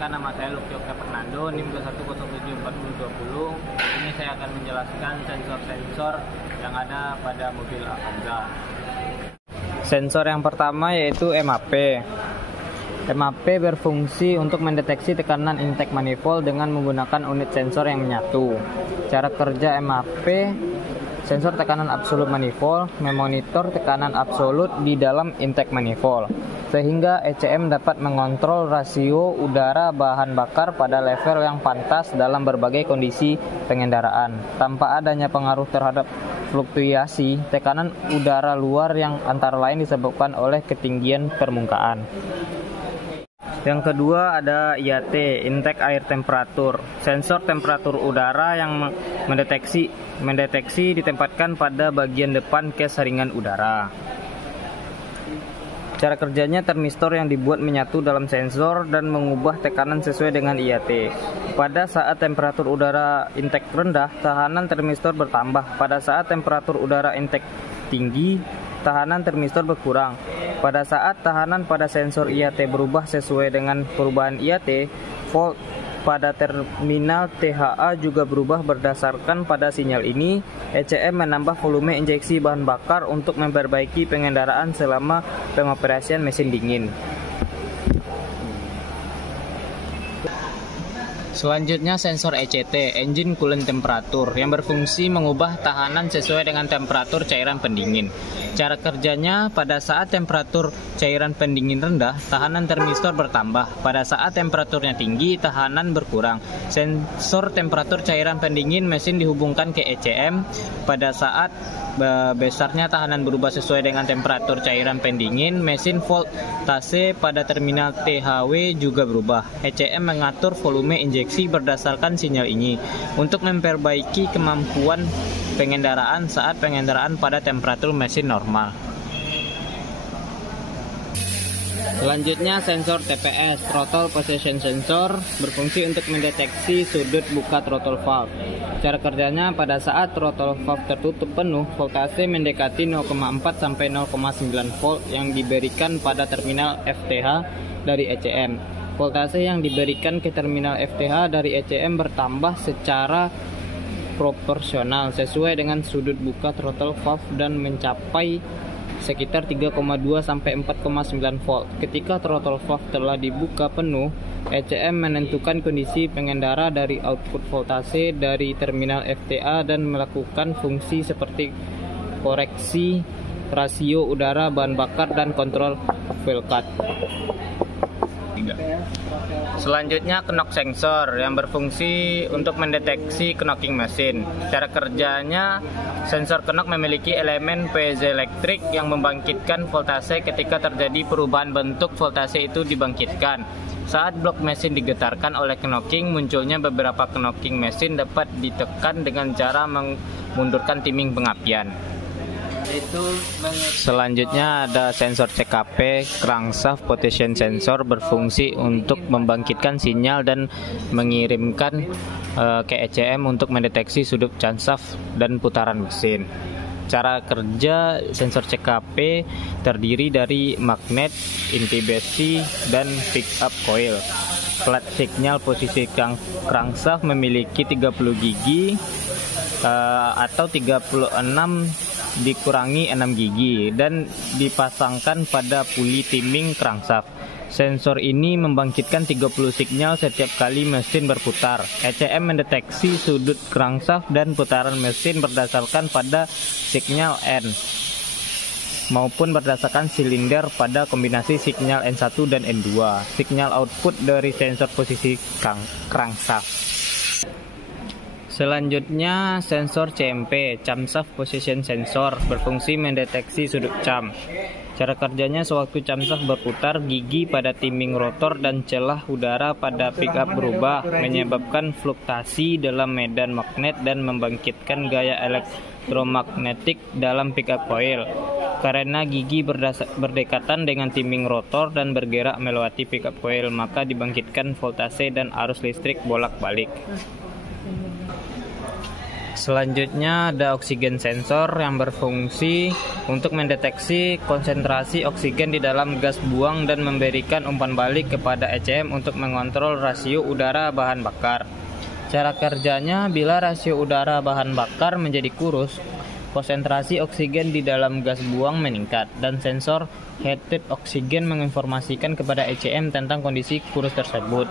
perkenalkan, nama saya Lucky Okta Fernando, NIM 21074020. Ini saya akan menjelaskan sensor-sensor yang ada pada mobil Avanza. Sensor yang pertama yaitu MAP. MAP berfungsi untuk mendeteksi tekanan intake manifold dengan menggunakan unit sensor yang menyatu. Cara kerja MAP, sensor tekanan absolut manifold memonitor tekanan absolut di dalam intake manifold, sehingga ECM dapat mengontrol rasio udara bahan bakar pada level yang pantas dalam berbagai kondisi pengendaraan, tanpa adanya pengaruh terhadap fluktuasi tekanan udara luar yang antara lain disebabkan oleh ketinggian permukaan. Yang kedua ada IAT, Intake Air Temperature. Sensor temperatur udara yang mendeteksi ditempatkan pada bagian depan case saringan udara. Cara kerjanya, termistor yang dibuat menyatu dalam sensor dan mengubah tekanan sesuai dengan IAT. Pada saat temperatur udara intake rendah, tahanan termistor bertambah. Pada saat temperatur udara intake tinggi, tahanan termistor berkurang. Pada saat tahanan pada sensor IAT berubah sesuai dengan perubahan IAT, volt pada terminal THA juga berubah berdasarkan pada sinyal ini. ECM menambah volume injeksi bahan bakar untuk memperbaiki pengendaraan selama pengoperasian mesin dingin. Selanjutnya sensor ECT, Engine Coolant Temperature, yang berfungsi mengubah tahanan sesuai dengan temperatur cairan pendingin. Cara kerjanya, pada saat temperatur cairan pendingin rendah, tahanan termistor bertambah. Pada saat temperaturnya tinggi, tahanan berkurang. Sensor temperatur cairan pendingin mesin dihubungkan ke ECM. Pada saat besarnya tahanan berubah sesuai dengan temperatur cairan pendingin, mesin voltase pada terminal THW juga berubah. ECM mengatur volume injeksi berdasarkan sinyal ini untuk memperbaiki kemampuan pengendaraan saat pengendaraan pada temperatur mesin normal. Selanjutnya sensor TPS, Throttle Position Sensor, berfungsi untuk mendeteksi sudut buka throttle valve. Cara kerjanya, pada saat throttle valve tertutup penuh, voltase mendekati 0,4 sampai 0,9 volt yang diberikan pada terminal FTH dari ECM. Voltase yang diberikan ke terminal FTH dari ECM bertambah secara proporsional sesuai dengan sudut buka throttle valve dan mencapai sekitar 3,2 sampai 4,9 volt. Ketika throttle valve telah dibuka penuh, ECM menentukan kondisi pengendara dari output voltase dari terminal FTA dan melakukan fungsi seperti koreksi rasio udara bahan bakar dan kontrol fuel cut. Selanjutnya knock sensor, yang berfungsi untuk mendeteksi knocking mesin. Cara kerjanya, sensor knock memiliki elemen piezoelektrik yang membangkitkan voltase ketika terjadi perubahan bentuk voltase itu dibangkitkan. Saat blok mesin digetarkan oleh knocking, munculnya beberapa knocking mesin dapat ditekan dengan cara memundurkan timing pengapian. Selanjutnya ada sensor CKP, Crankshaft Position Sensor, berfungsi untuk membangkitkan sinyal dan mengirimkan ke ECM untuk mendeteksi sudut crankshaft dan putaran mesin. Cara kerja sensor CKP terdiri dari magnet, inti besi, dan pick-up coil. Plat signal posisi crankshaft memiliki 30 gigi atau 36 dikurangi 6 gigi dan dipasangkan pada puli timing crankshaft. Sensor ini membangkitkan 30 signal setiap kali mesin berputar. ECM mendeteksi sudut crankshaft dan putaran mesin berdasarkan pada signal N maupun berdasarkan silinder pada kombinasi signal N1 dan N2. Signal output dari sensor posisi crankshaft. Selanjutnya sensor CMP, Camshaft Position Sensor, berfungsi mendeteksi sudut cam. Cara kerjanya, sewaktu camshaft berputar, gigi pada timing rotor dan celah udara pada pickup berubah, menyebabkan fluktuasi dalam medan magnet dan membangkitkan gaya elektromagnetik dalam pickup coil. Karena gigi berdekatan dengan timing rotor dan bergerak melewati pickup coil, maka dibangkitkan voltase dan arus listrik bolak-balik. Selanjutnya ada oksigen sensor yang berfungsi untuk mendeteksi konsentrasi oksigen di dalam gas buang dan memberikan umpan balik kepada ECM untuk mengontrol rasio udara bahan bakar. Cara kerjanya, bila rasio udara bahan bakar menjadi kurus, konsentrasi oksigen di dalam gas buang meningkat dan sensor heated oksigen menginformasikan kepada ECM tentang kondisi kurus tersebut.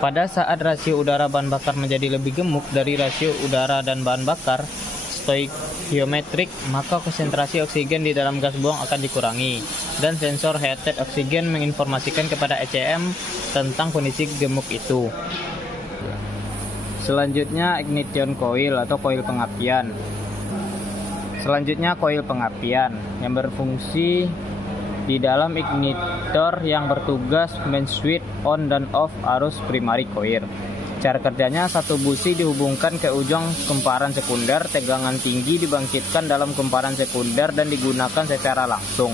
Pada saat rasio udara bahan bakar menjadi lebih gemuk dari rasio udara dan bahan bakar stoikiometrik, maka konsentrasi oksigen di dalam gas buang akan dikurangi dan sensor heated oksigen menginformasikan kepada ECM tentang kondisi gemuk itu. Selanjutnya ignition coil atau koil pengapian. Selanjutnya koil pengapian yang berfungsi di dalam ignitor yang bertugas men-switch on dan off arus primary coil. Cara kerjanya, satu busi dihubungkan ke ujung kumparan sekunder, tegangan tinggi dibangkitkan dalam kumparan sekunder dan digunakan secara langsung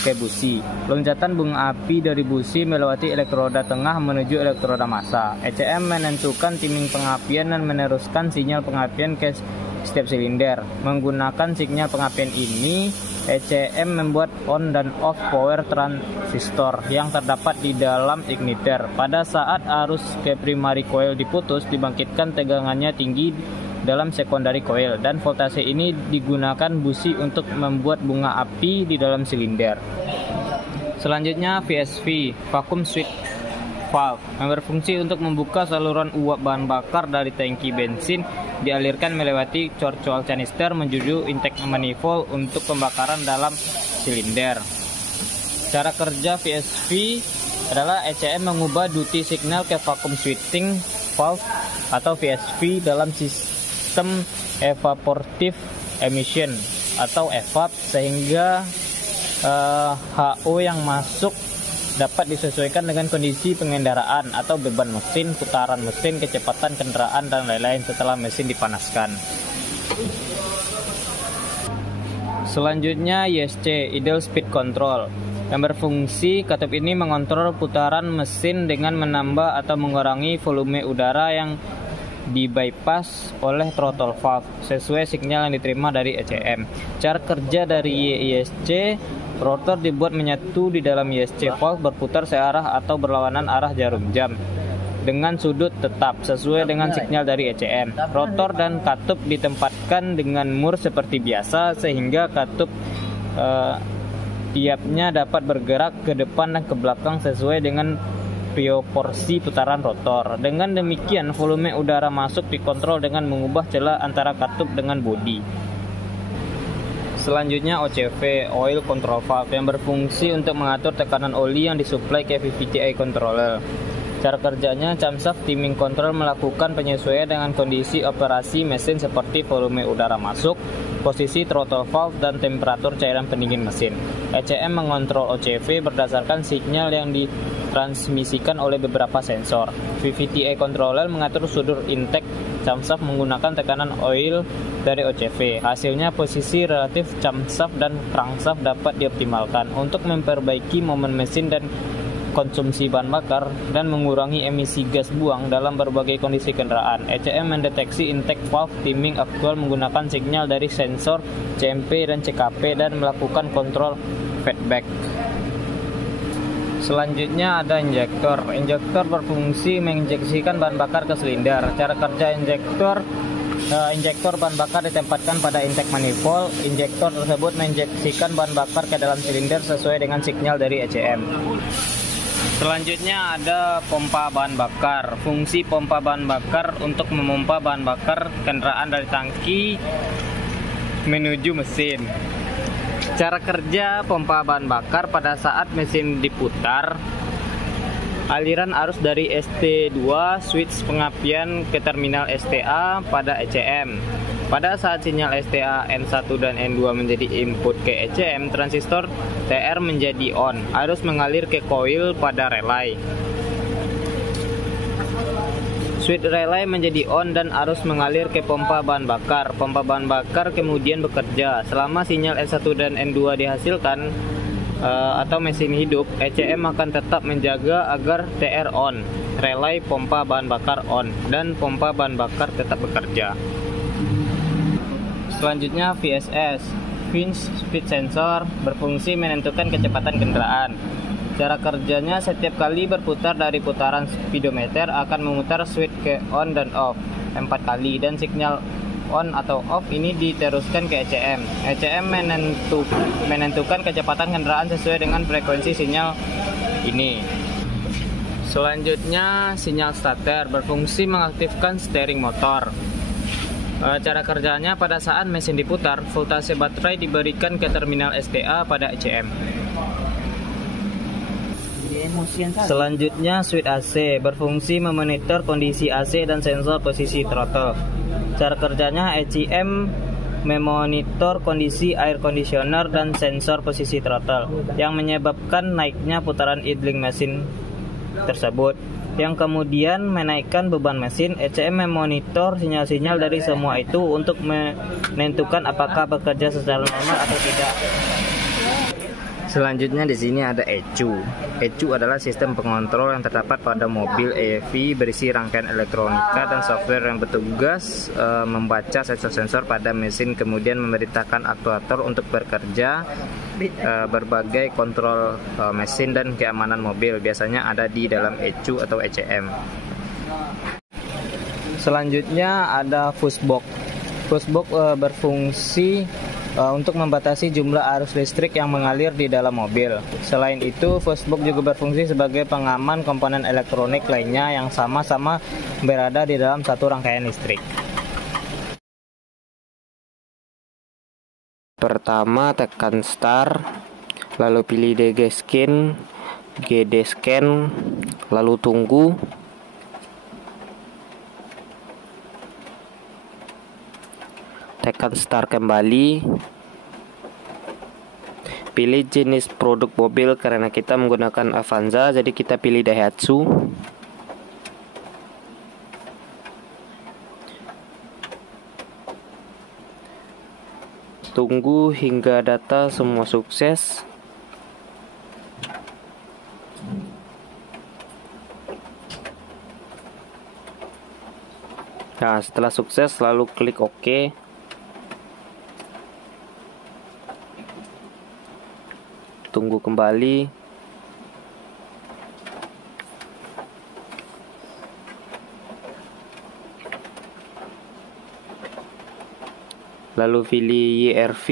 ke busi. Loncatan bunga api dari busi melewati elektroda tengah menuju elektroda massa. ECM menentukan timing pengapian dan meneruskan sinyal pengapian ke setiap silinder. Menggunakan sinyal pengapian ini, ECM membuat on dan off power transistor yang terdapat di dalam igniter. Pada saat arus ke primary coil diputus, dibangkitkan tegangannya tinggi dalam secondary coil dan voltase ini digunakan busi untuk membuat bunga api di dalam silinder. Selanjutnya VSV, vacuum switch valve, yang berfungsi untuk membuka saluran uap bahan bakar dari tangki bensin dialirkan melewati corcual canister menuju intake manifold untuk pembakaran dalam silinder. Cara kerja VSV adalah ECM mengubah duty signal ke vacuum switching valve atau VSV dalam sistem evaporative emission atau EVAP sehingga HO yang masuk dapat disesuaikan dengan kondisi pengendaraan atau beban mesin, putaran mesin, kecepatan kendaraan, dan lain-lain setelah mesin dipanaskan. Selanjutnya ISC, Idle Speed Control, yang berfungsi katup ini mengontrol putaran mesin dengan menambah atau mengurangi volume udara yang di-bypass oleh throttle valve sesuai sinyal yang diterima dari ECM. Cara kerja dari ISC, rotor dibuat menyatu di dalam ISC valve berputar searah atau berlawanan arah jarum jam dengan sudut tetap sesuai dengan sinyal dari ECM. Rotor dan katup ditempatkan dengan mur seperti biasa sehingga katup tiapnya dapat bergerak ke depan dan ke belakang sesuai dengan proporsi putaran rotor. Dengan demikian, volume udara masuk dikontrol dengan mengubah celah antara katup dengan bodi. Selanjutnya OCV, Oil Control Valve, yang berfungsi untuk mengatur tekanan oli yang disuplai ke VVTi controller. Cara kerjanya, camshaft timing control melakukan penyesuaian dengan kondisi operasi mesin seperti volume udara masuk, posisi throttle valve, dan temperatur cairan pendingin mesin. ECM mengontrol OCV berdasarkan sinyal yang ditransmisikan oleh beberapa sensor. VVTi controller mengatur sudut intake camshaft menggunakan tekanan oil dari OCV. Hasilnya, posisi relatif camshaft dan crankshaft dapat dioptimalkan untuk memperbaiki momen mesin dan konsumsi bahan bakar dan mengurangi emisi gas buang dalam berbagai kondisi kendaraan. ECM mendeteksi intake valve timing aktual menggunakan sinyal dari sensor CMP dan CKP dan melakukan kontrol feedback. Selanjutnya ada injektor. Injektor berfungsi menginjeksikan bahan bakar ke silinder. Cara kerja injektor bahan bakar ditempatkan pada intake manifold. Injektor tersebut menginjeksikan bahan bakar ke dalam silinder sesuai dengan sinyal dari ECM. Selanjutnya ada pompa bahan bakar. Fungsi pompa bahan bakar untuk memompa bahan bakar kendaraan dari tangki menuju mesin. Cara kerja pompa bahan bakar pada saat mesin diputar, aliran arus dari ST2 switch pengapian ke terminal STA pada ECM. Pada saat sinyal STA N1 dan N2 menjadi input ke ECM, transistor TR menjadi on. Arus mengalir ke koil pada relay. Switch relay menjadi on dan arus mengalir ke pompa bahan bakar. Pompa bahan bakar kemudian bekerja. Selama sinyal N1 dan N2 dihasilkan atau mesin hidup, ECM akan tetap menjaga agar TR on, relay pompa bahan bakar on, dan pompa bahan bakar tetap bekerja. Selanjutnya VSS, Vince Speed Sensor, berfungsi menentukan kecepatan kendaraan. Cara kerjanya, setiap kali berputar dari putaran speedometer akan memutar switch ke on dan off 4 kali, dan sinyal on atau off ini diteruskan ke ECM. ECM menentukan kecepatan kendaraan sesuai dengan frekuensi sinyal ini. Selanjutnya sinyal starter, berfungsi mengaktifkan steering motor. Cara kerjanya, pada saat mesin diputar, voltase baterai diberikan ke terminal STA pada ECM. Selanjutnya switch AC, berfungsi memonitor kondisi AC dan sensor posisi throttle. Cara kerjanya, ECM memonitor kondisi air conditioner dan sensor posisi throttle yang menyebabkan naiknya putaran idling mesin tersebut, yang kemudian menaikkan beban mesin. ECM memonitor sinyal-sinyal dari semua itu untuk menentukan apakah bekerja secara normal atau tidak. Selanjutnya di sini ada ECU. ECU adalah sistem pengontrol yang terdapat pada mobil EV berisi rangkaian elektronika dan software yang bertugas membaca sensor-sensor pada mesin, kemudian memerintahkan aktuator untuk bekerja. Berbagai kontrol mesin dan keamanan mobil biasanya ada di dalam ECU atau ECM. Selanjutnya ada fuzzbox. Fuzzbox berfungsi untuk membatasi jumlah arus listrik yang mengalir di dalam mobil. Selain itu, fuzzbox juga berfungsi sebagai pengaman komponen elektronik lainnya yang sama-sama berada di dalam satu rangkaian listrik. Pertama, tekan start, lalu pilih DG scan, GD scan, lalu tunggu. Tekan start kembali. Pilih jenis produk mobil, karena kita menggunakan Avanza, jadi kita pilih Daihatsu. Tunggu hingga data semua sukses. Nah, setelah sukses, lalu klik OK. Tunggu kembali. Lalu pilih YRV.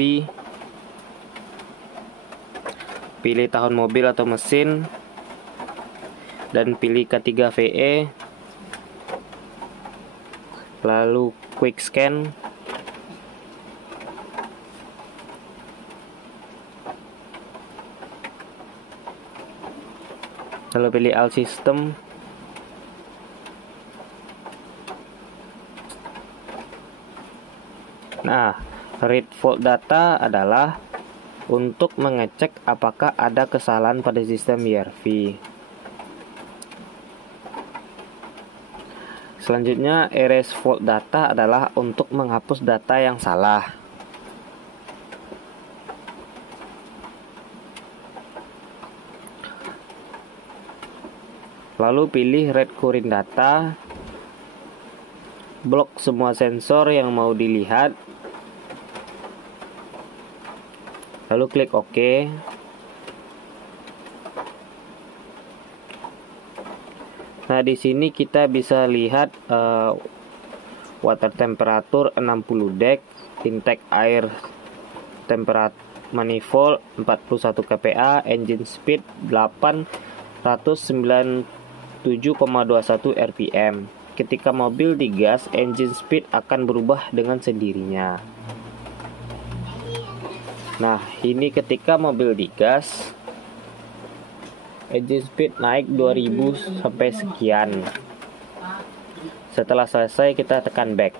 Pilih tahun mobil atau mesin. Dan pilih K3VE. Lalu quick scan. Lalu pilih all system. Nah, read fault data adalah untuk mengecek apakah ada kesalahan pada sistem YRV. Selanjutnya, erase fault data adalah untuk menghapus data yang salah. Lalu pilih read current data, blok semua sensor yang mau dilihat, lalu klik OK. Nah, di sini kita bisa lihat water temperature 60 deg, intake air temperature manifold 41 kPa, engine speed 897,21 rpm. Ketika mobil digas, engine speed akan berubah dengan sendirinya. Nah, ini ketika mobil digas, engine speed naik 2000 sampai sekian. Setelah selesai, kita tekan back.